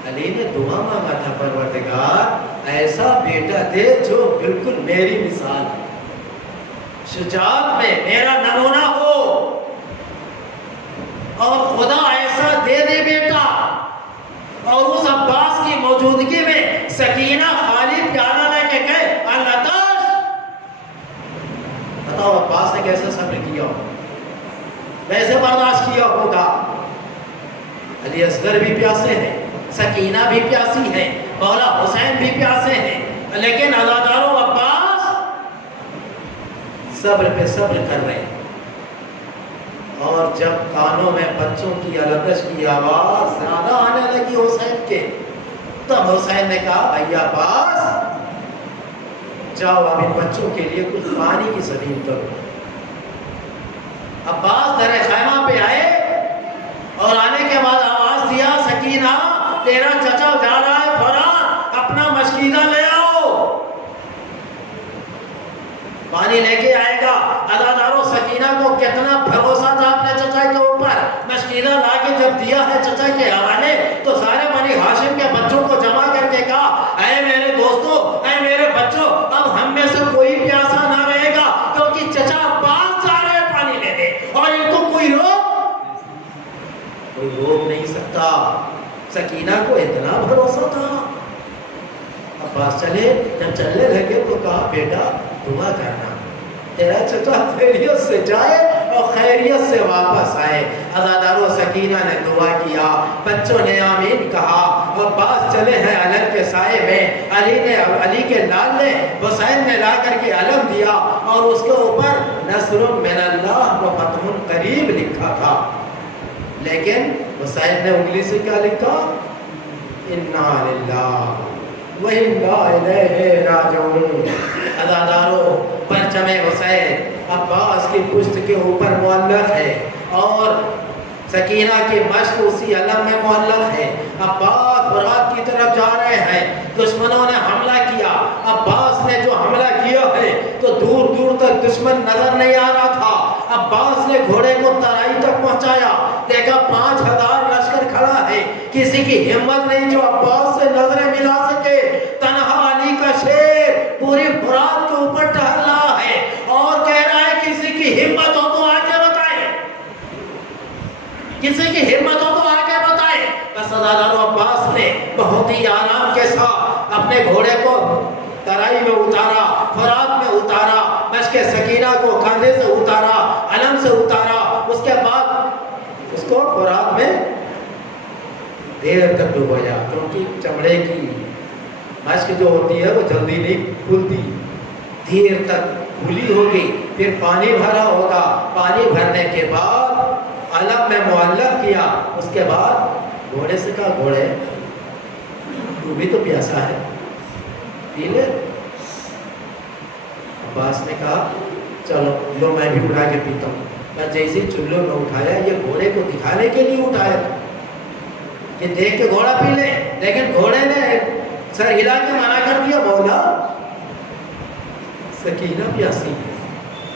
علی نے دعا مانگا تھا، پروردگار ایسا بیٹا دے جو بالکل میری مثال ہے، شجاعت میں میرا نمونہ ہو، اور خدا ایسا دے دے بیٹا. اور اس عباس کی موجودگی میں سکینہ خالی پیالہ لے کے گئے، العطش. بتاؤ عباس نے کیسے صبر کیا ہو، کیسے برداشت کیا ہوگا. علی اصغر بھی پیاسے ہیں، سکینہ بھی پیاسی ہے، مولا حسین بھی پیاسے ہیں، لیکن عزادارو عباس صبر پہ صبر کر رہے ہیں. اور جب کانوں میں بچوں کی الدش کی آواز زیادہ آنے لگی حسین کے، تب حسین نے کہا بھائی عباس جاؤ اب ان بچوں کے لیے کچھ پانی کی سبیل کرو. عباس در خیمہ پہ آئے اور آنے کے بعد آواز دیا سکینہ تیرا چچا جا رہا ہے فوراً اپنا مشکیزہ لے آؤ. پانی لے کے آئے گا. عزادارو سکینہ کو کتنا بھروسہ تھا اپنے چچا کے اوپر. مشکیزہ لا کے جب دیا ہے چچا کے حوالے تو سارے بنی ہاشم کے بچوں کو جمع کر کے کہا اے میرے دوستو، اے میرے بچوں، اب ہم میں سے کوئی پیاسا نہ رہے گا، کیونکہ چچا عباس جا رہے ہیں پانی لینے اور ان کو کوئی روک نہیں سکتا. سکینہ کو اتنا بھروسہ تھا. عباس چلے، جب چلنے لگے تو کہا بیٹا دعا کرنا تیرا چچا خیریت سے جائے اور خیریت سے واپس آئے. عزادارو سکینہ نے دعا کیا، بچوں نے آمین کہا. عباس چلے ہیں علم کے سائے میں. علی کے لال نے حسین نے لا کر کے علم دیا اور اس کے اوپر نصر من اللہ و فتح قریب لکھا تھا. لیکن حسین نے انگلی سے کیا لکھا؟ انا للہ و انا الیہ راجعون. عزادارو پرچم حسین عباس کی پشت کے اوپر معلق ہے اور سکینہ کی مشق اسی علم میں معلق ہے. عباس فرات کی طرف جا رہے ہیں، دشمنوں نے حملہ کیا. عباس نے جو حملہ کیا ہے تو دور دور تک دشمن نظر نہیں آ رہا تھا. عباس نے گھوڑے کو ترائی تک پہنچایا، دیکھا 5000 لشکر کھڑا ہے، کسی کی ہمت نہیں جو عباس سے نظریں ملا سکے. تنہا علی کا شیر پوری فرات کے اوپر ٹہل رہا ہے اور کہہ رہا ہے کسی کی ہمت ہو تو آگے بتائے، کسی کی ہمت ہو تو آگے بتائے. بس عزادارو عباس نے بہت ہی آرام کے ساتھ اپنے گھوڑے کو ترائی میں اتارا، فرات میں اتارا، مشق سکینہ کو کاندھے سے اتارا، علم سے اتارا. اس کے بعد اس کو فرات میں دیر تک ڈبویا، کیونکہ چمڑے کی مشق جو ہوتی ہے وہ جلدی نہیں کھلتی، دیر تک کھلی ہوگی. پھر پانی بھرا ہوگا، پانی بھرنے کے بعد علم میں معلق کیا. اس کے بعد گھوڑے سے کہا گھوڑے تو بھی تو پیاسا ہے، پی لے. عباس نے کہا چلو لو میں بھی اٹھا کے پیتا ہوں. پر جیسے چولہوں میں اٹھایا، یہ گھوڑے کو دکھانے کے لیے اٹھایا تھا کہ دیکھ کے گھوڑا پی لے، لیکن گھوڑے نے سر ہلا کے منع کر دیا. مولا سکینہ پیاسی ہے،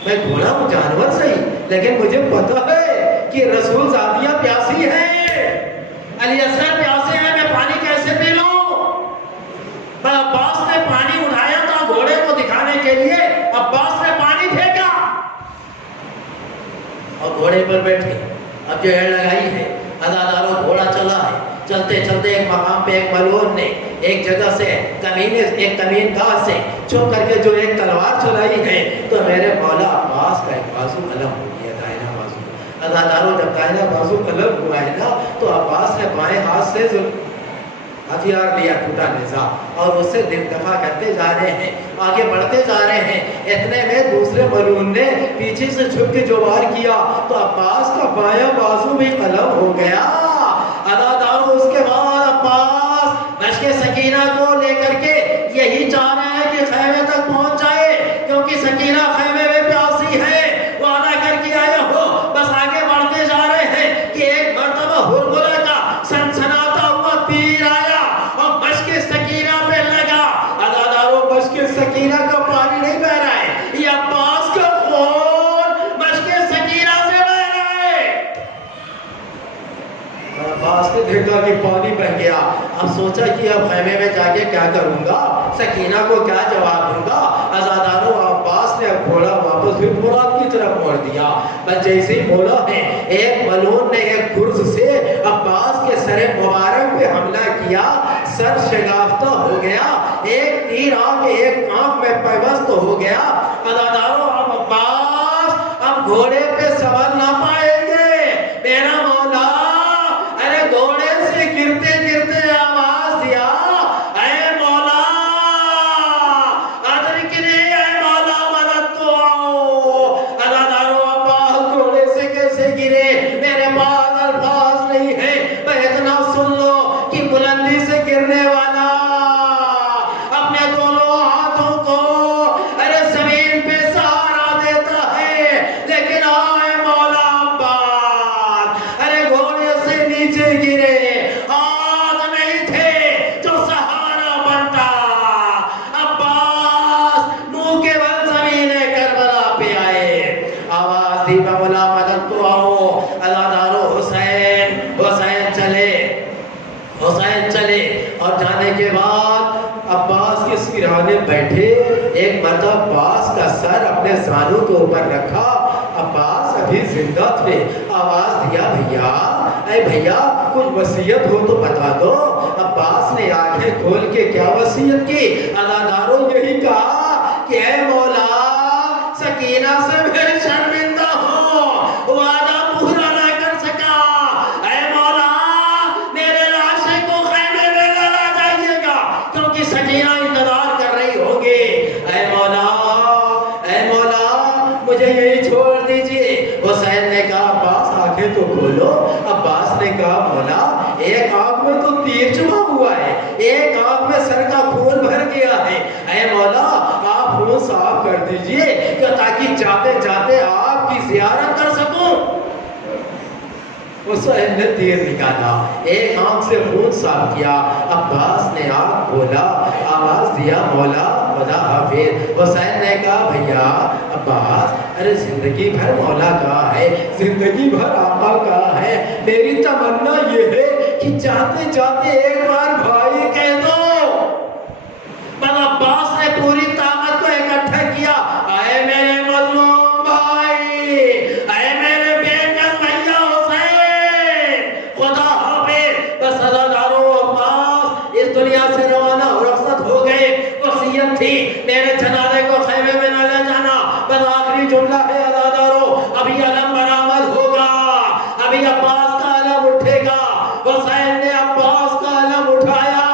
میں گھوڑا ہوں جانور صحیح، لیکن مجھے پتا ہے کہ رسول ذاتیہ پیاسی ہے، علی اصغر پیاسے ہیں، میں پانی کیسے پی لوں. پر عباس نے پانی اٹھایا تھا گھوڑے کو دکھانے کے لیے. عباس نے پانی پھینکا اور گھوڑے پر بیٹھے. اب جو ایڑ لگائی ہے، عزادارو گھوڑا چلا ہے. چلتے چلتے ایک مقام پہ ایک ملعون نے ایک جگہ سے ایک کمین گاہ سے چھپ کر کے جو ایک تلوار چلائی ہے تو میرے مولا عباس کا ایک بازو قلم ہو گیا، دائنا بازو۔ عزاداروں جب دائنا بازو قلم ہوا ہے نا تو عباس نے بائیں ہاتھ سے ہتھیار لیا، ٹوٹا نیزا، اور اس سے دفاع کرتے جا رہے ہیں، آگے بڑھتے جا رہے ہیں۔ اتنے میں دوسرے ملعون نے پیچھے سے چھپ کے جو وار کیا تو عباس کا بایاں بازو بھی قلم ہو گیا۔ عزاداروں اس کے بعد عباس مشق سکینہ کو لے کر کے یہی چاہ رہا ہے کہ خیمے تک پہنچ جائے، کیونکہ سکینہ خیمے میں پیاسی ہے، وعدہ کر کے آیا ہو۔ بس آگے بڑھتے جا رہے ہیں کہ ایک مرتبہ ہرملہ کا سنسناتا ہوا تیر آیا اور مشق سکینہ پہ لگا۔ عزاداروں مشق سکینہ کا پانی نہیں بہ رہا ہے، یہ عباس کا خون مشق سکینہ سے بہ رہا ہے۔ عباس نے دیکھا کہ پانی بہ گیا، اب سوچا کہ اب خیمے میں جا کے کیا کروں گا، سکینہ کو کیا جواب دوں گا۔ عزاداروں عباس نے اب گھوڑا واپس پھر مراد کی طرف موڑ دیا۔ بس جیسے ہی موڑا ہے ایک ملعون نے ایک گرز سے عباس کے سر مبارک پہ حملہ کیا، سر شگافتہ ہو گیا، ایک تیر آ کے ایک آنکھ میں پیوست ہو گیا۔ عزاداروں اب عباس اب گھوڑے پہ سوار نہ پائیں گے، میرا مولا گھوڑے سے گرتے گرتے آواز دیا، اے مولا ادرکنے، اے مولا مدد تو آؤ۔ عزاداروں عباس گھوڑے سے کیسے گرے، میرے پاس الفاظ نہیں ہے، میں اتنا سن لو کہ بلندی سے گرنے والا اپنے دونوں ہاتھوں کو زمین پہ سہارا دیتا ہے، لیکن آئے مولا عباس گھوڑے سے نیچے گرے، ہاتھ نہیں تھے جو سہارا بنتا۔ عباس منہ کے بل زمین کربلا پہ آئے، آواز دی مولا مدد تو آؤ۔ عزاداروں حسین چلے اور جانے کے بعد عباس کے سرانے بیٹھے، ایک مرتبہ عباس کا سر اپنے زانوں کے اوپر رکھا، عباس ابھی زندہ تھے، آواز دیا بھیا، اے بھیا کچھ وصیت ہو تو بتا دو۔ عباس نے آنکھیں کھول کے کیا وصیت کی، عزاداروں یہی کہا کہ اے مولا سکینہ سے میں شرمندہ ہوں، وعدہ پورا نہ کر سکا، اے مولا میرے لاشے کو خیمے میں نہ لا جائیے گا، کیونکہ سکینہ انتظار کر رہی ہوگی، اے مولا مجھے یہی چھوڑ دیجئے۔ حسین نے کہا عباس آنکھیں تو کھولو۔ عباس نے کہا مولا ایک آنکھ میں تو تیر چبھا ہوا ہے، ایک آنکھ میں سر کا خون بھر گیا ہے، اے مولا آپ خون صاف کر دیجئے تاکہ جاتے جاتے آپ کی زیارت کر سکوں۔ حسین نے تیر نکالا، ایک آنکھ سے خون صاف کیا، عباس نے آنکھ کھولا، آواز دیا مولا خدا حافظ۔ حسین نے کہا بھیا عباس زندگی بھر مولا کہا ہے، زندگی بھر آقا کہا ہے، میری تمنا یہ ہے کہ جاتے جاتے ایک بار بھائی کہہ دو۔ بس عباس نے پوری طاقت کو اکٹھا کیا، اے میرے مظلوم بھائی، اے میرے بے کس بھیا حسین خدا حافظ۔ بس عزاداروں عباس اس دنیا سے روانہ اور رخصت ہو گئے۔ وصیت تھی میرے جنازے کو خیمے میں نہ لے جانا، بس آخری جملہ ہے عزاداروں، ابھی علم برآمد ہوگا، ابھی عباس کا علم اٹھے گا۔ حسین نے عباس کا علم اٹھایا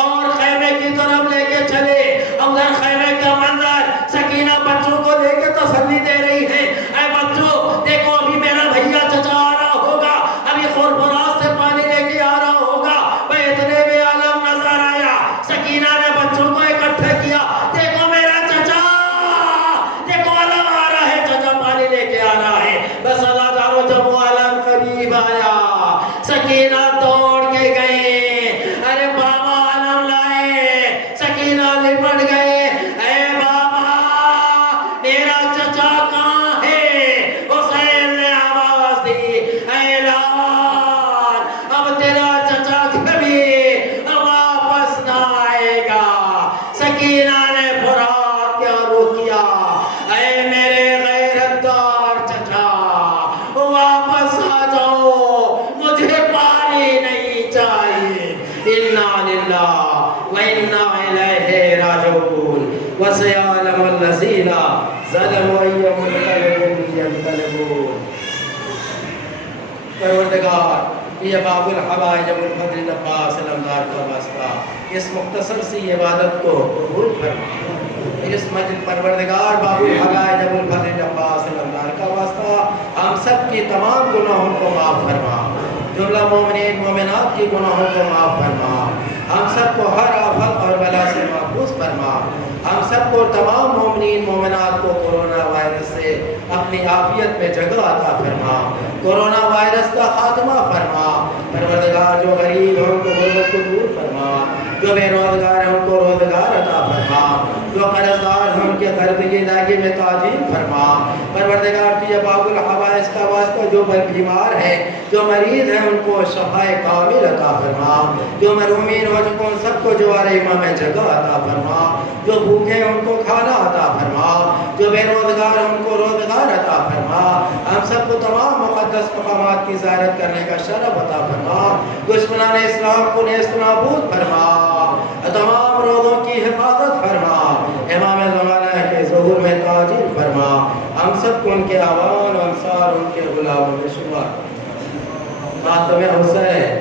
اور خیمے کی طرف لے کے چلے۔ ادھر خیمے کا منظر، سکینہ بچوں کو لے کے تسلی دے رہی ہے، اے بچوں دیکھو ابھی میرا بھیا چچا آ رہا ہوگا، ابھی خورفراز سے پانی لے کے آ رہا ہوگا۔ میں اتنے میں علم نظر آیا، سکینہ نے بچوں کو اکٹھا کیا، دیکھو میرا چچا وَسَيَعْلَمُ الَّذِينَ ظَلَمُوا أَيَّ مُنقَلِبٍ يَنقَلِبُونَ۔ پروردگار یہ باب الحوائج ابو الفضل العباس علمدار کا واسطہ اس مختصر سی عبادت کو قبول فرما۔ اس مجد پروردگار باب الحوائج ابو الفضل العباس علمدار کا واسطہ ہم سب کی تمام گناہوں کو معاف فرما، جملہ مومنین مومنات کی گناہوں کو معاف فرما، ہم سب کو ہر آفت اور بلا سے محفوظ فرما، ہم سب کو تمام مومنین مومنات کو کورونا وائرس سے اپنی عافیت میں جگہ عطا فرما، کورونا وائرس کا خاتمہ فرما۔ پروردگار جو غریب ہیں ان کو غربت کو دور فرما، جو بے روزگار ہیں ان کو روزگار عطا فرما، جو قرضدار ہیں ان کے قرض کی ادائیگی میں تعجیل فرما۔ پروردگار تو یہ باب الحوائج کا واسطہ جو بیمار ہیں جو مریض ہیں ان کو شفائے کامل عطا فرما، جو محرومین ہو چکے ان سب کو جوار امام میں جگہ عطا فرما، جو بھوکے ہیں ان کو کھانا عطا فرما، جو بے روزگار ہیں ان کو روزگار عطا فرما، ہم سب کو تمام مقدس مقامات کی زیارت کرنے کا شرف عطا فرما، دشمنان اسلام کو نیست نابود فرما، تمام روزوں کی حفاظت فرما، امام زمانہ کے ظہور میں تاجیل فرما، ہم سب کو ان کے اعوان و انصار ان کے غلاموں میں شمار۔ ماتم حسین